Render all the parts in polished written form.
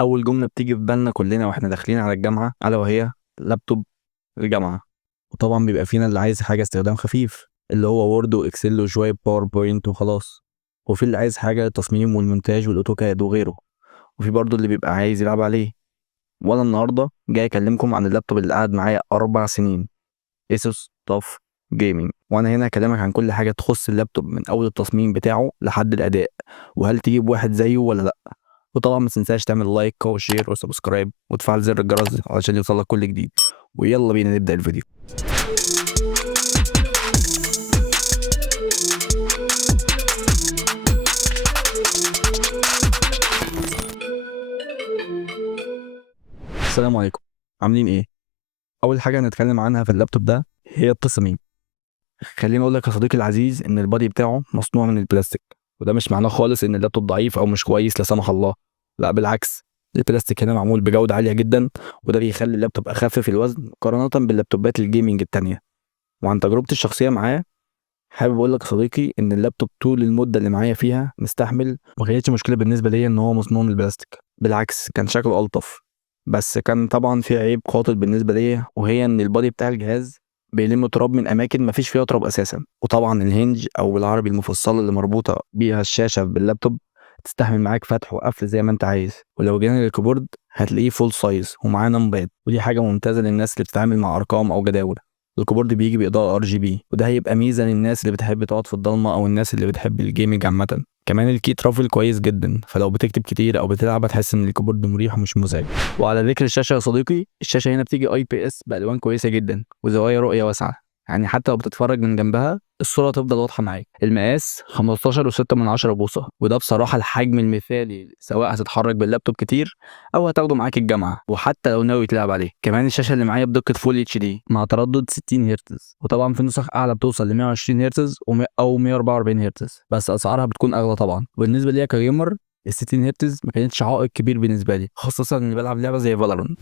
اول جمله بتيجي في بالنا كلنا واحنا داخلين على الجامعه الا وهي لابتوب الجامعه. وطبعا بيبقى فينا اللي عايز حاجه استخدام خفيف اللي هو وورد واكسل وشويه باوربوينت وخلاص، وفي اللي عايز حاجه تصميم والمونتاج والاوتوكاد وغيره، وفي برضه اللي بيبقى عايز يلعب عليه. وانا النهارده جاي اكلمكم عن اللابتوب اللي قعد معايا 4 سنين، اسوس طاف جيمنج. وانا هنا هكلمك عن كل حاجه تخص اللابتوب من اول التصميم بتاعه لحد الاداء، وهل تجيب واحد زيه ولا لا. وطبعا ما تنساش تعمل لايك وشير وسبسكرايب وتفعل زر الجرس علشان يوصلك كل جديد. ويلا بينا نبدأ الفيديو. السلام عليكم، عاملين ايه؟ اول حاجه هنتكلم عنها في اللابتوب ده هي التصميم. خليني اقول لك يا صديقي العزيز ان البادي بتاعه مصنوع من البلاستيك، وده مش معناه خالص ان اللابتوب ضعيف او مش كويس لا سمح الله، لا بالعكس. البلاستيك هنا معمول بجوده عاليه جدا، وده بيخلي اللابتوب اخف في الوزن مقارنه باللابتوبات الجيمنج التانيه. وعن تجربتي الشخصيه معاه، حابب اقول لك يا صديقي ان اللابتوب طول المده اللي معايا فيها مستحمل، ما كانتش مشكله بالنسبه ليا ان هو مصنوع من البلاستيك، بالعكس كان شكله الطف. بس كان طبعا في عيب قاتل بالنسبه ليا، وهي ان البادي بتاع الجهاز بيلم تراب من اماكن ما فيش فيها تراب اساسا. وطبعا الهنج او بالعربي المفصله اللي مربوطه بيها الشاشه باللابتوب تستحمل معاك فتح وقفل زي ما انت عايز. ولو جينا للكيبورد هتلاقيه فول سايز ومعاه نمباد، ودي حاجه ممتازه للناس اللي بتتعامل مع ارقام او جداول. الكيبورد بيجي باضاءه ار جي بي، وده هيبقى ميزه للناس اللي بتحب تقعد في الضلمه او الناس اللي بتحب الجيمنج عامه. كمان الكي ترافل كويس جدا، فلو بتكتب كتير او بتلعب هتحس ان الكيبورد مريح ومش مزعج. وعلى ذكر الشاشه يا صديقي، الشاشه هنا بتيجي اي بي اس بالوان كويسه جدا وزوايا رؤيه واسعه، يعني حتى لو بتتفرج من جنبها الصوره تفضل واضحه معاك. المقاس 15.6 بوصه، وده بصراحه الحجم المثالي سواء هتتحرك باللابتوب كتير او هتاخده معاك الجامعه، وحتى لو ناوي تلعب عليه. كمان الشاشه اللي معايا بدقه فول اتش دي مع تردد 60 هرتز، وطبعا في نسخ اعلى بتوصل ل 120 هرتز او 144 هرتز، بس اسعارها بتكون اغلى طبعا. وبالنسبه ليا كجيمر ال 60 هرتز ما كانتش عائق كبير بالنسبه لي، خاصه اني بلعب لعبه زي فالورانت.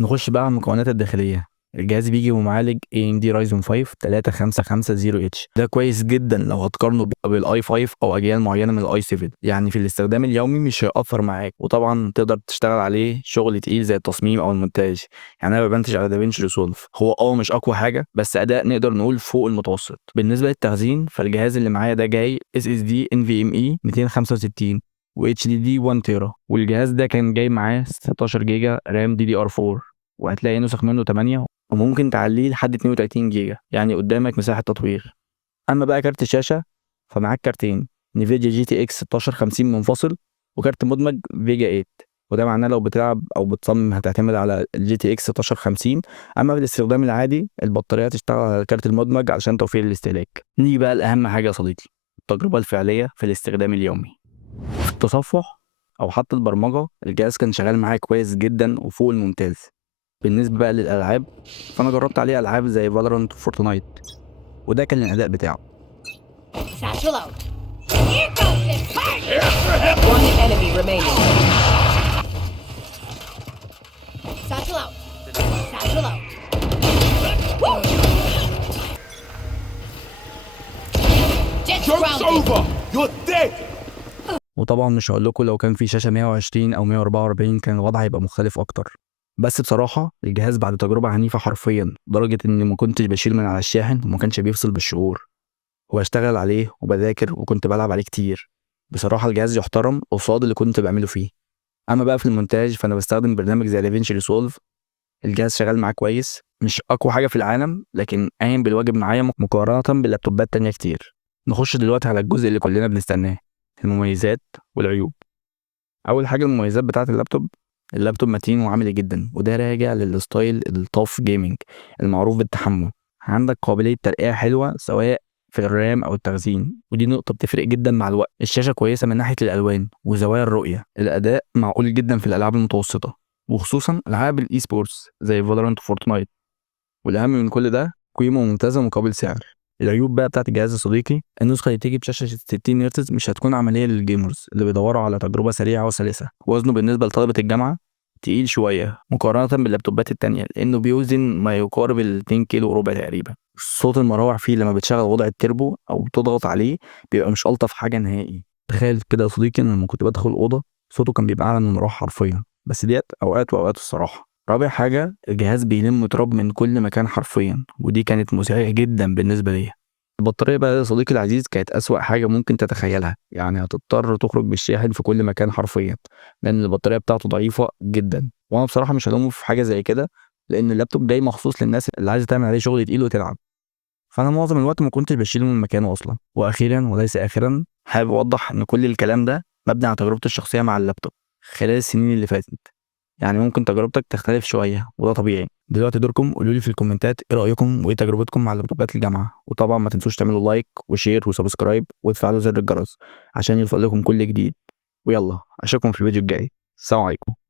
نخش بقى على المكونات الداخليه. الجهاز بيجي بمعالج AMD Ryzen 5 3550H، ده كويس جدا لو هتقارنه بالاي 5 او اجيال معينه من الاي 7، يعني في الاستخدام اليومي مش هيأثر معاك، وطبعا تقدر تشتغل عليه شغل تقيل زي التصميم او المونتاج. يعني انا ببنتج على دافينشي ريسولف، هو مش اقوى حاجه بس اداء نقدر نقول فوق المتوسط. بالنسبه للتخزين فالجهاز اللي معايا ده جاي SSD NVMe 265 و HDD 1 تيرا، والجهاز ده كان جاي معاه 16 جيجا رام DDR4، وهتلاقي نسخ منه 8 وممكن تعليه لحد 32 جيجا، يعني قدامك مساحة تطوير. أما بقى كارت الشاشة فمعاك كارتين نيفيديا جي تي اكس 1650 منفصل، وكارت مدمج فيجا 8، وده معناه لو بتلعب او بتصمم هتعتمد على الجي تي اكس 1650. اما في الاستخدام العادي البطاريه تشتغل على الكارت المدمج علشان توفير الاستهلاك. نيجي بقى لاهم حاجه يا صديقي، التجربه الفعليه في الاستخدام اليومي. في التصفح او حتى البرمجه الجهاز كان شغال معايا كويس جدا وفوق الممتاز. بالنسبه بقى للالعاب فانا جربت عليه العاب زي فالورانت وفورتنايت، وده كان الاداء بتاعه. Satchel out. Here goes this party. One enemy remaining. Satchel out. Satchel out. Woo! Jet's Joke's grounded. over! You're dead! وطبعا مش هقول لكم لو كان في شاشه 120 او 144 كان الوضع هيبقى مختلف اكتر، بس بصراحه الجهاز بعد تجربه عنيفه حرفيا لدرجه اني ما كنتش بشيل من على الشاحن وما كانش بيفصل بالشهور، واشتغل عليه وبذاكر وكنت بلعب عليه كتير. بصراحه الجهاز يحترم قصاد اللي كنت بعمله فيه. اما بقى في المونتاج فانا بستخدم برنامج زي دافينشي ريسولف. الجهاز شغال معاه كويس، مش اقوى حاجه في العالم لكن قايم بالواجب معايا مقارنه باللابتوبات تانية كتير. نخش دلوقتي على الجزء اللي كلنا بنستناه، المميزات والعيوب. اول حاجه المميزات بتاعه اللابتوب، اللابتوب متين وعملي جدا، وده راجع للستايل التاف جيمنج المعروف بالتحمل. عندك قابليه ترقية حلوه سواء في الرام او التخزين، ودي نقطه بتفرق جدا مع الوقت. الشاشه كويسه من ناحيه الالوان وزوايا الرؤيه، الاداء معقول جدا في الالعاب المتوسطه وخصوصا العاب الاي سبورتس زي فالورانت وفورتنايت، والاهم من كل ده قيمه ممتازه مقابل سعر. العيوب بقى بتاعت الجهاز يا صديقي، النسخه اللي تيجي بشاشه 60 هرتز مش هتكون عمليه للجيمرز اللي بيدوروا على تجربه سريعه وسلسه. وزنه بالنسبه لطلبه الجامعه تقيل شويه مقارنه باللابتوبات التانية، لانه بيوزن ما يقارب ال 2 كيلو وربع تقريبا. صوت المراوح فيه لما بتشغل وضع التربو او بتضغط عليه بيبقى مش الطف حاجه نهائي. تخيل كده يا صديقي ان لما كنت بدخل الاوضه صوته كان بيبقى اعلى من المروحه حرفيا. بس ديت اوقات واوقات الصراحه. رابع حاجه، الجهاز بيلم تراب من كل مكان حرفيا، ودي كانت مزعجه جدا بالنسبه لي. البطاريه بقى يا صديقي العزيز كانت اسوأ حاجه ممكن تتخيلها، يعني هتضطر تخرج بالشاحن في كل مكان حرفيا، لان البطاريه بتاعته ضعيفه جدا. وانا بصراحه مش هلومه في حاجه زي كده، لان اللابتوب جاي مخصوص للناس اللي عايزه تعمل عليه شغل تقيل وتلعب، فانا معظم الوقت ما كنتش بشيله من مكانه اصلا. واخيرا وليس اخرا، حابب اوضح ان كل الكلام ده مبني على تجربتي الشخصيه مع اللابتوب خلال السنين اللي فاتت، يعني ممكن تجربتك تختلف شويه وده طبيعي. دلوقتي دوركم، قولوا لي في الكومنتات ايه رايكم وايه تجربتكم مع لابتوبات الجامعه، وطبعا ما تنسوش تعملوا لايك وشير وسبسكرايب وتفعلوا زر الجرس عشان يوصل لكم كل جديد. ويلا اشوفكم في الفيديو الجاي. السلام عليكم.